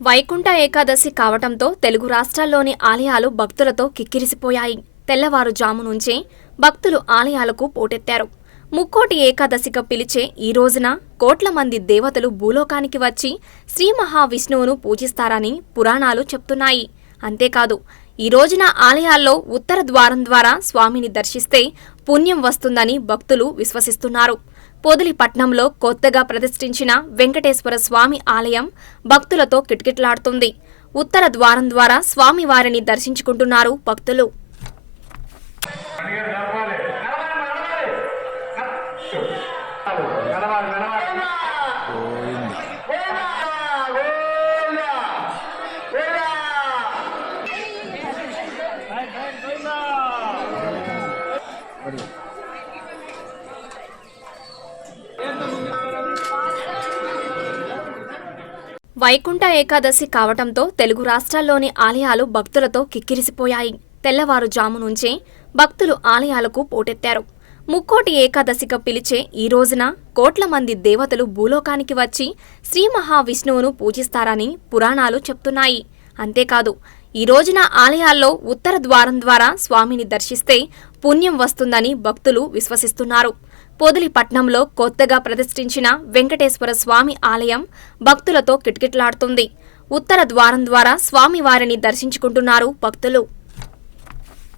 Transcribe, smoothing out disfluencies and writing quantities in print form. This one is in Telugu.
వైకుంఠ ఏకాదశి కావటంతో తెలుగు రాష్ట్రాల్లోని ఆలయాలు భక్తులతో కిక్కిరిసిపోయాయి. తెల్లవారుజాము నుంచే భక్తులు ఆలయాలకు పోటెత్తారు. ముక్కోటి ఏకాదశిగా పిలిచే ఈ రోజున కోట్ల మంది దేవతలు భూలోకానికి వచ్చి శ్రీ మహావిష్ణువును పూజిస్తారని పురాణాలు చెప్తున్నాయి. అంతేకాదు, ఈ రోజున ఆలయాల్లో ఉత్తర ద్వారం ద్వారా స్వామిని దర్శిస్తే పుణ్యం వస్తుందని భక్తులు విశ్వసిస్తున్నారు. పొదిలి పట్నంలో కొత్తగా ప్రతిష్ఠించిన వెంకటేశ్వర స్వామి ఆలయం భక్తులతో కిటకిటలాడుతుంది. ఉత్తర ద్వారం ద్వారా స్వామివారిని దర్శించుకుంటున్నారు భక్తులు. వైకుంఠ ఏకాదశి కావటంతో తెలుగు రాష్ట్రాల్లోని ఆలయాలు భక్తులతో కిక్కిరిసిపోయాయి. తెల్లవారుజాము నుంచే భక్తులు ఆలయాలకు పోటెత్తారు. ముక్కోటి ఏకాదశిగా పిలిచే ఈ రోజున కోట్ల మంది దేవతలు భూలోకానికి వచ్చి శ్రీ మహావిష్ణువును పూజిస్తారని పురాణాలు చెప్తున్నాయి. అంతేకాదు, ఈ రోజున ఆలయాల్లో ఉత్తర ద్వారం ద్వారా స్వామిని దర్శిస్తే పుణ్యం వస్తుందని భక్తులు విశ్వసిస్తున్నారు. పొదిలి పట్నంలో కొత్తగా ప్రతిష్ఠించిన వెంకటేశ్వర స్వామి ఆలయం భక్తులతో కిటకిటలాడుతుంది. ఉత్తర ద్వారం ద్వారా స్వామివారిని దర్శించుకుంటున్నారు భక్తులు.